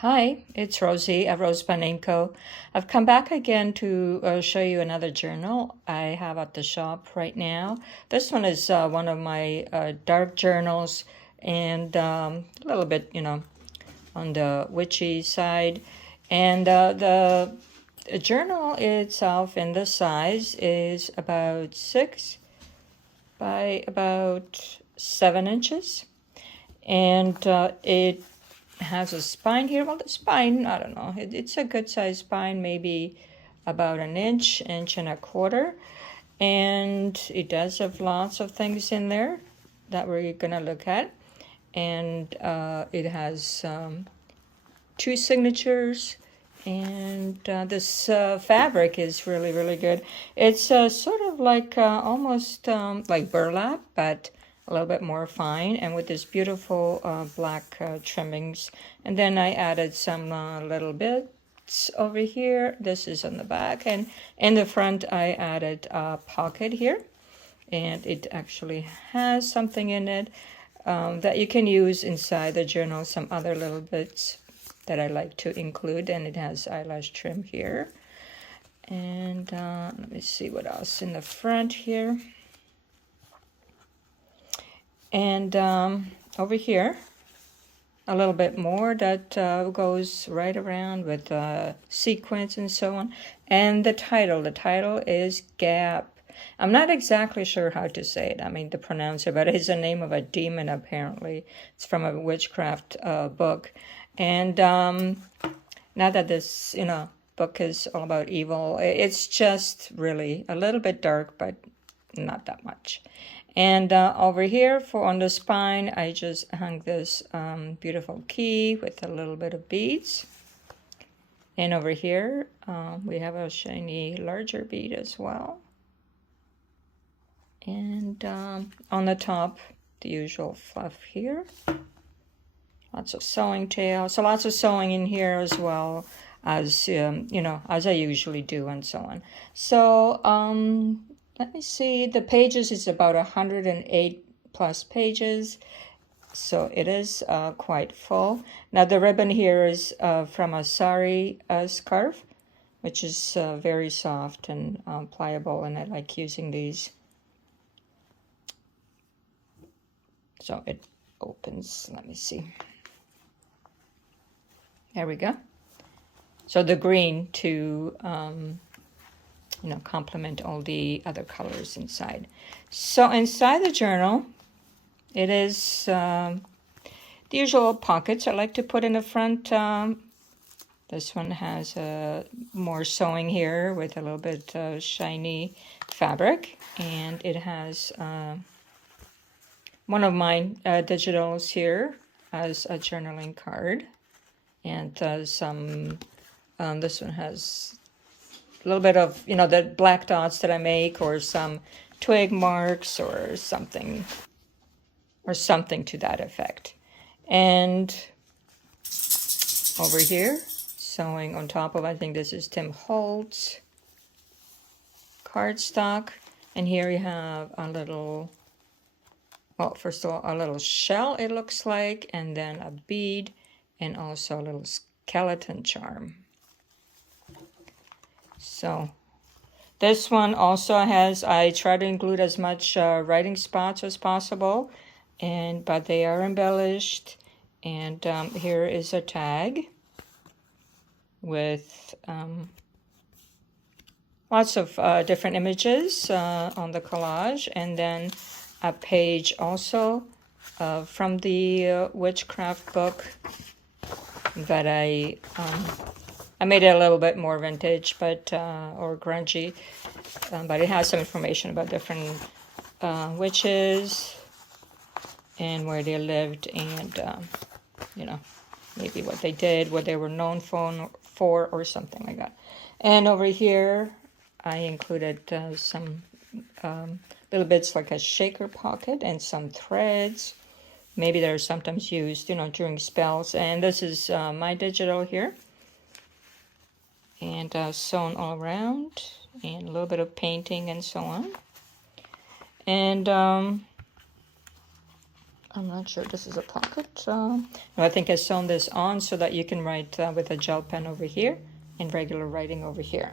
Hi, it's Rosie at RoseByNameCo. I've come back again to show you another journal I have at the shop right now. This one is one of my dark journals and a little bit, on the witchy side. And the journal itself in this size is about 6 by about 7 inches. And it has a spine here. Well, the spine, I don't know. It's a good size spine, maybe about an inch, inch and a quarter. And it does have lots of things in there that we're going to look at. And it has 2 signatures. And this fabric is really, really good. It's sort of like almost like burlap, but a little bit more fine, and with this beautiful black trimmings. And then I added some little bits over here. This is on the back, and in the front I added a pocket here, and it actually has something in it that you can use inside the journal, some other little bits that I like to include, and it has eyelash trim here. And let me see what else in the front here. And over here, a little bit more that goes right around with sequins and so on. And the title is Gaap. I'm not exactly sure how to say it, to pronounce it, but it's the name of a demon apparently. It's from a witchcraft book. And not that this, book is all about evil. It's just really a little bit dark, but not that much. And over here on the spine, I just hung this beautiful key with a little bit of beads. And over here, we have a shiny larger bead as well. And on the top, the usual fluff here. Lots of sewing tail. So lots of sewing in here as well as, as I usually do and so on. So, let me see, the pages is about 108 plus pages, so it is quite full. Now the ribbon here is from a sari scarf, which is very soft and pliable, and I like using these. So it opens, let me see. There we go. So the green to complement all the other colors inside. So inside the journal, it is the usual pockets I like to put in the front. This one has more sewing here with a little bit shiny fabric, and it has one of my digitals here as a journaling card, and some. This one has a little bit of, the black dots that I make, or some twig marks or something to that effect. And over here, sewing on top of, I think this is Tim Holtz cardstock. And here you have a little, well, first of all, a little shell, it looks like, and then a bead, and also a little skeleton charm. So this one also has, I try to include as much writing spots as possible, but they are embellished. And here is a tag with lots of different images on the collage, and then a page also from the witchcraft book that I made it a little bit more vintage, but or grungy, but it has some information about different witches and where they lived, and maybe what they did, what they were known for, or something like that. And over here, I included some little bits like a shaker pocket and some threads. Maybe they're sometimes used, during spells. And this is my digital here. And sewn all around, and a little bit of painting and so on. And I'm not sure. This is a pocket. No, I think I sewn this on so that you can write with a gel pen over here and regular writing over here.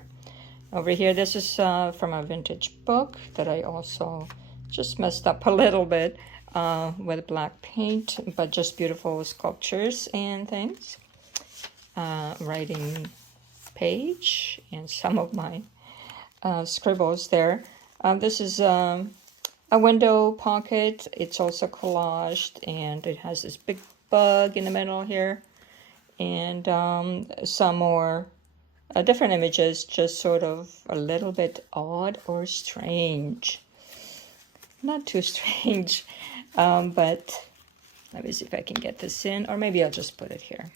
Over here, this is from a vintage book that I also just messed up a little bit with black paint, but just beautiful sculptures and things. Writing page and some of my scribbles there. This is a window pocket. It's also collaged, and it has this big bug in the middle here, and some more different images, just sort of a little bit odd or strange. Not too strange, but let me see if I can get this in, or maybe I'll just put it here.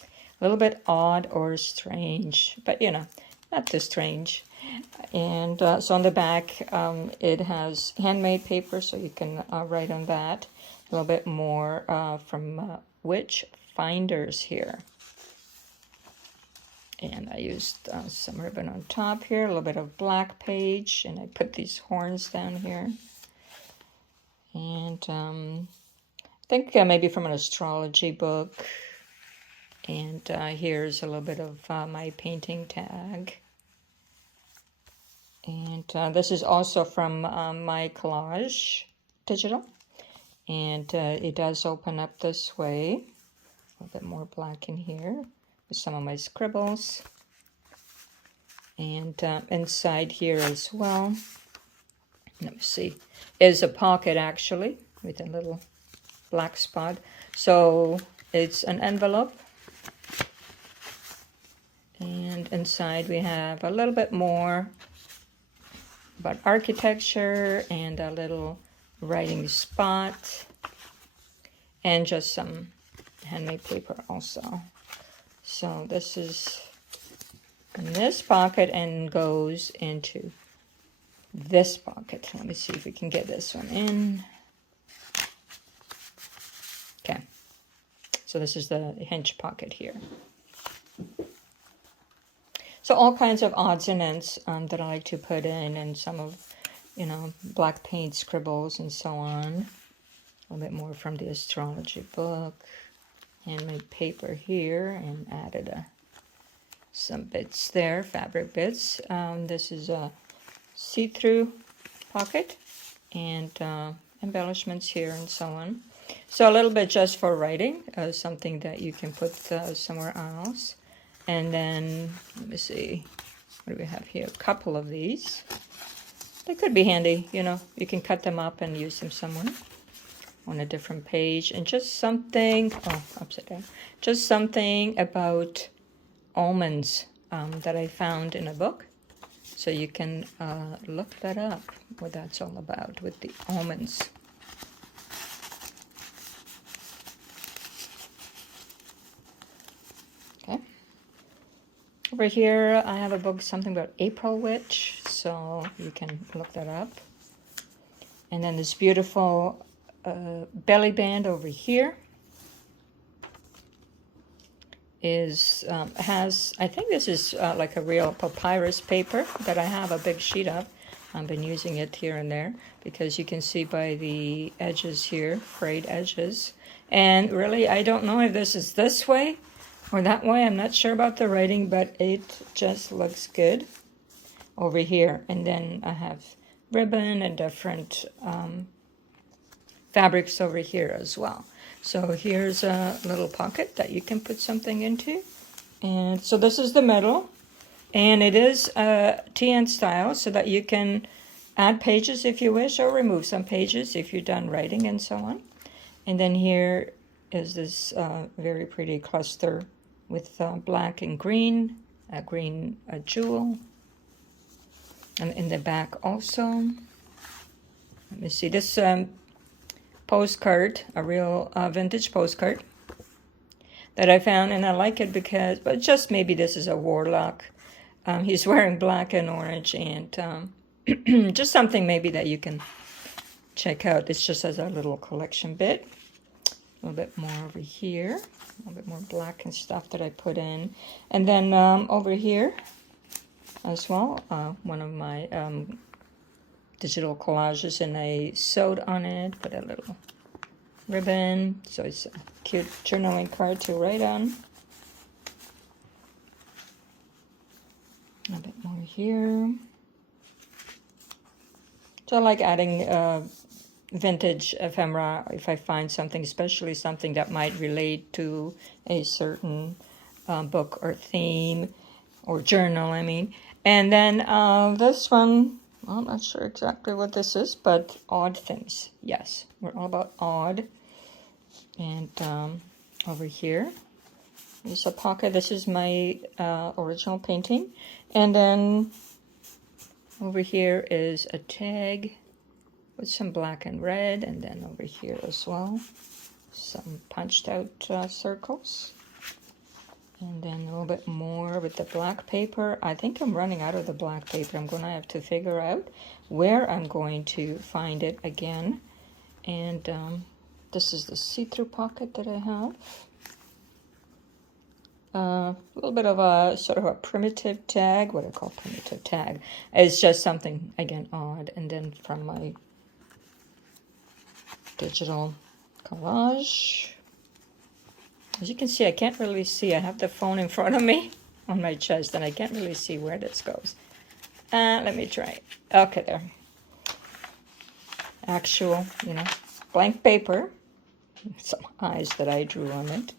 A little bit odd or strange, but you know, not too strange. And so on the back, it has handmade paper, so you can write on that. A little bit more from Witch Finders here. And I used some ribbon on top here, a little bit of black page, and I put these horns down here. And I think maybe from an astrology book. And here's a little bit of my painting tag. And this is also from my collage digital. And it does open up this way. A little bit more black in here. Some of my scribbles, and inside here as well, let me see, is a pocket actually with a little black spot. So it's an envelope, and inside we have a little bit more about architecture and a little writing spot, and just some handmade paper also. So this is in this pocket and goes into this pocket. Let me see if we can get this one in. Okay. So this is the Hinge Pocket here. So all kinds of odds and ends that I like to put in, and some of, you know, black paint scribbles and so on. A little bit more from the astrology book. Handmade paper here, and added some bits there, fabric bits. This is a see-through pocket, and embellishments here and so on. So a little bit just for writing, something that you can put somewhere else. And then, let me see, what do we have here? A couple of these. They could be handy, you know. You can cut them up and use them somewhere on a different page. And just something, oh, upside down, just something about almonds that I found in a book. So you can look that up, what that's all about with the almonds. Okay. Over here, I have a book, something about April Witch, so you can look that up. And then this beautiful belly band over here is has, I think this is like a real papyrus paper that I have a big sheet of. I've been using it here and there because you can see by the edges here, frayed edges. And really, I don't know if this is this way or that way. I'm not sure about the writing, but it just looks good over here. And then I have ribbon and different fabrics over here as well. So here's a little pocket that you can put something into. And so this is the middle. And it is TN style, so that you can add pages if you wish, or remove some pages if you're done writing and so on. And then here is this very pretty cluster with black and green, a green jewel. And in the back also, let me see, this postcard, a real vintage postcard that I found, and I like it because, but just maybe this is a warlock. He's wearing black and orange, and just something maybe that you can check out. It's just as a little collection bit. A little bit more over here, a little bit more black and stuff that I put in. And then over here as well, one of my digital collages, and I sewed on it, put a little ribbon. So it's a cute journaling card to write on. A bit more here. So I like adding vintage ephemera if I find something, especially something that might relate to a certain book or theme or journal, I mean. And then this one, well, I'm not sure exactly what this is, but odd things. Yes, we're all about odd. And over here is a pocket. This is my original painting. And then over here is a tag with some black and red. And then over here as well, some punched out circles. And then a little bit more with the black paper. I think I'm running out of the black paper. I'm going to have to figure out where I'm going to find it again. And this is the see-through pocket that I have. A little bit of a sort of a primitive tag. What do I call primitive tag? It's just something, again, odd. And then from my digital collage. As you can see, I can't really see. I have the phone in front of me on my chest, and I can't really see where this goes. Let me try it. Okay, there. Actual, blank paper. Some eyes that I drew on it.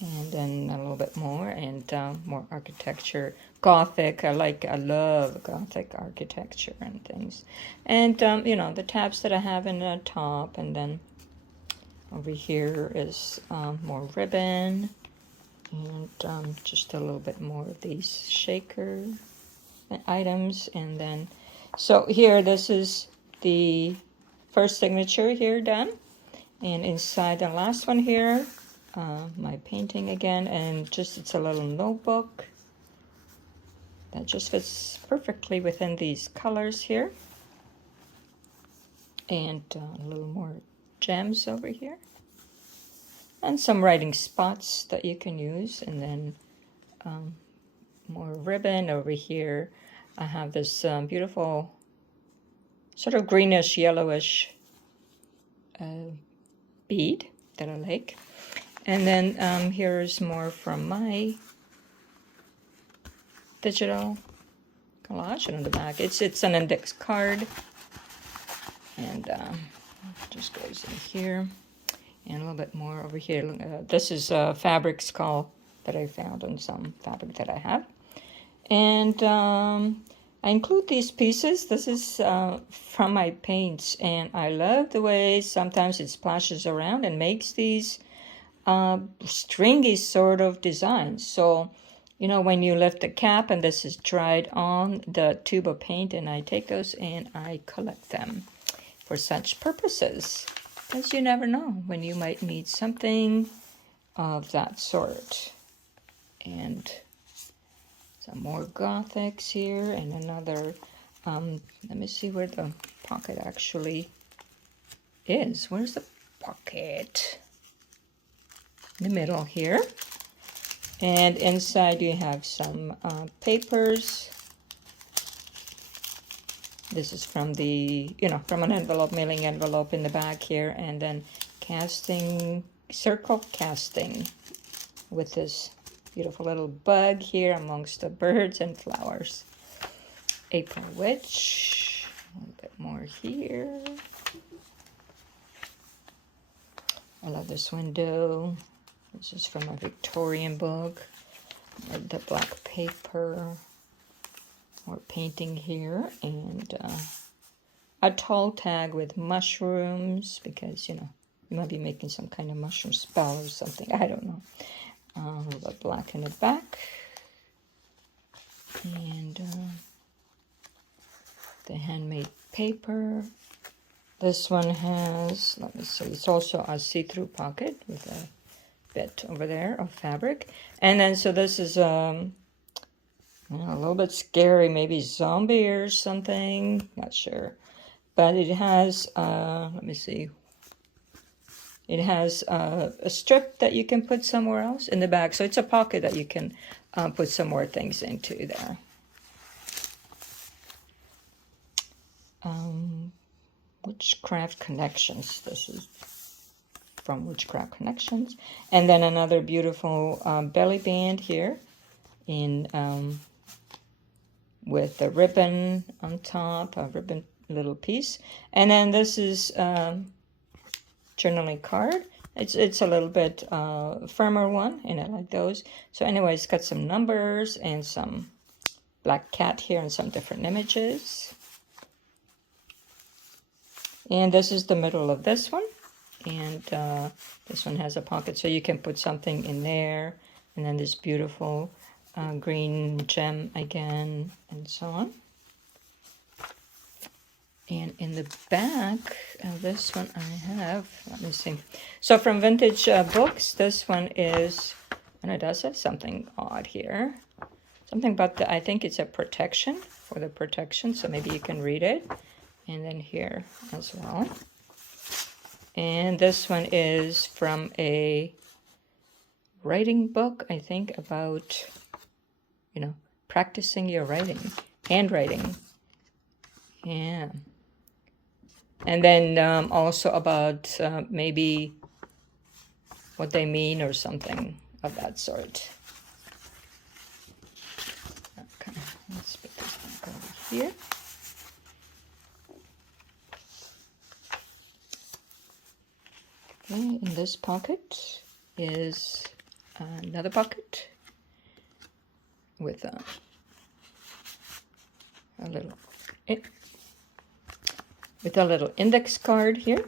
And then a little bit more, and more architecture. Gothic, I love Gothic architecture and things. And, the tabs that I have in the top, and then over here is more ribbon, and just a little bit more of these shaker items. And then, so here, this is the first signature here done. And inside the last one here, my painting again, and just it's a little notebook that just fits perfectly within these colors here. And a little more gems over here. And some writing spots that you can use. And then more ribbon over here. I have this beautiful sort of greenish, yellowish bead that I like. And then here's more from my digital collage. And on the back, it's an index card. And just goes in here. And a little bit more over here. This is a fabric skull that I found on some fabric that I have. And I include these pieces. This is from my paints. And I love the way sometimes it splashes around and makes these stringy sort of designs. So, when you lift the cap, and this is dried on the tube of paint, and I take those and I collect them for such purposes. Because you never know when you might need something of that sort. And some more Gothics here, and another, let me see where the pocket actually is. Where's the pocket? In the middle here. And inside you have some papers. This is from the, from an envelope, mailing envelope in the back here. And then circle casting with this beautiful little bug here amongst the birds and flowers. April Witch. A little bit more here. I love this window. This is from a Victorian book. The black paper. More painting here. And a tall tag with mushrooms. Because, you might be making some kind of mushroom spell or something. I don't know. A little bit black in the back. And the handmade paper. This one has, let me see, it's also a see-through pocket with a bit over there of fabric. And then, so this is a little bit scary, maybe zombie or something, not sure. But it has, let me see, it has a strip that you can put somewhere else in the back. So it's a pocket that you can put some more things into there. Witchcraft Connections. This is from Witchcraft Connections. And then another beautiful belly band here in with the ribbon on top, a ribbon little piece. And then this is journaling card. It's a little bit firmer one, and I like those. So anyway, it's got some numbers and some black cat here and some different images. And this is the middle of this one. And this one has a pocket, so you can put something in there. And then this beautiful green gem again, and so on. And in the back of this one I have, let me see. So from Vintage Books, this one is, and it does have something odd here. Something about the, I think it's a protection, for the protection, so maybe you can read it. And then here as well. And this one is from a writing book, I think, about, you know, practicing your writing, handwriting. Yeah. And then also about maybe what they mean or something of that sort. Okay, let's put this back over here. Okay, in this pocket is another pocket with a little index card here.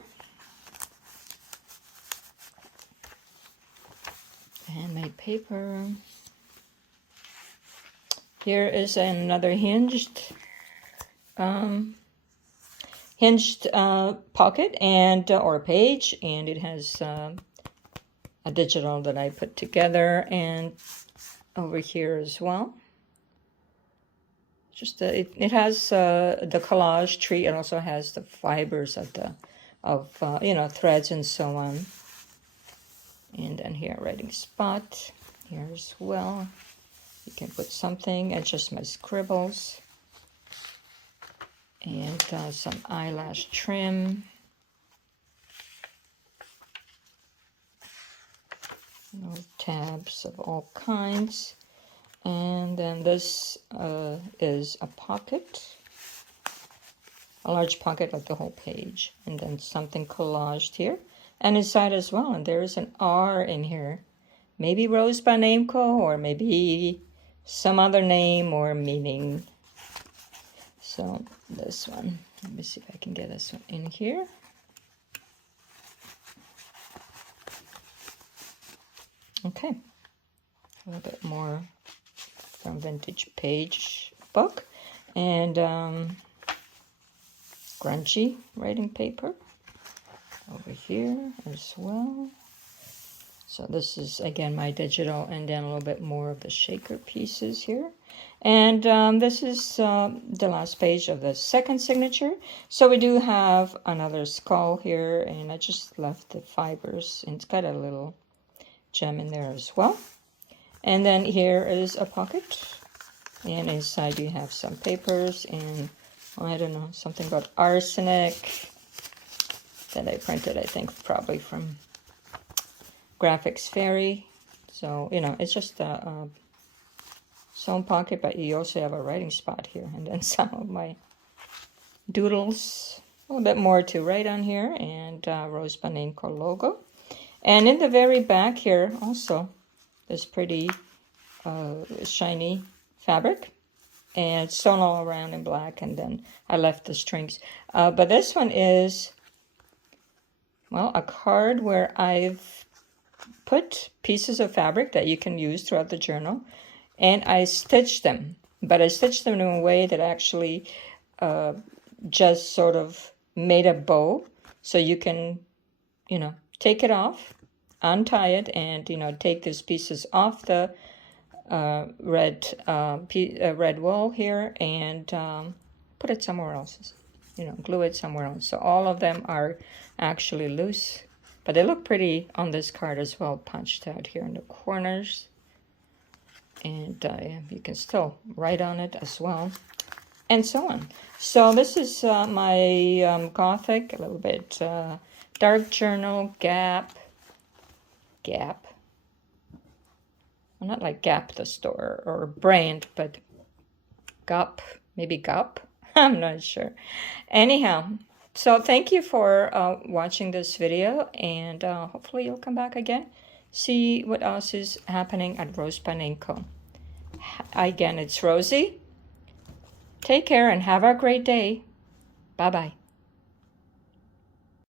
Handmade paper. Here is another hinged pocket and or page, and it has a digital that I put together, and over here as well. Just it has the collage tree. It also has the fibers of you know, threads and so on. And then here, writing spot here as well. You can put something, and just my scribbles, and some eyelash trim. Tabs of all kinds. And then this is a pocket, a large pocket, like the whole page, and then something collaged here, and inside as well. And there is an R in here, maybe RoseByNameCo, or maybe some other name or meaning. So this one, let me see if I can get this one in here. Okay, a little bit more from Vintage Page book, and grungy writing paper over here as well. So this is again my digital, and then a little bit more of the shaker pieces here. And this is the last page of the second signature. So we do have another skull here, and I just left the fibers, and it's got a little gem in there as well. And then here is a pocket, and inside you have some papers and, I don't know, something about arsenic that I printed, I think probably from Graphics Fairy. So, you know, it's just a sewn pocket, but you also have a writing spot here, and then some of my doodles, a little bit more to write on here, and RoseByNameCo logo. And in the very back here also, this pretty shiny fabric, and it's sewn all around in black, and then I left the strings. But this one is, well, a card where I've put pieces of fabric that you can use throughout the journal, and I stitched them. But I stitched them in a way that actually just sort of made a bow, so you can, you know, take it off, untie it, and, you know, take these pieces off the red wool here, and put it somewhere else, you know, glue it somewhere else. So all of them are actually loose, but they look pretty on this card as well, punched out here in the corners. And you can still write on it as well, and so on. So this is my Gothic, a little bit dark journal, Gaap, Gaap. Well, not like Gap the store or brand, but Gaap, maybe Gaap. I'm not sure. Anyhow, so thank you for watching this video, and hopefully you'll come back again. See what else is happening at RoseByNameCo. Again, it's Rosie. Take care and have a great day. Bye-bye.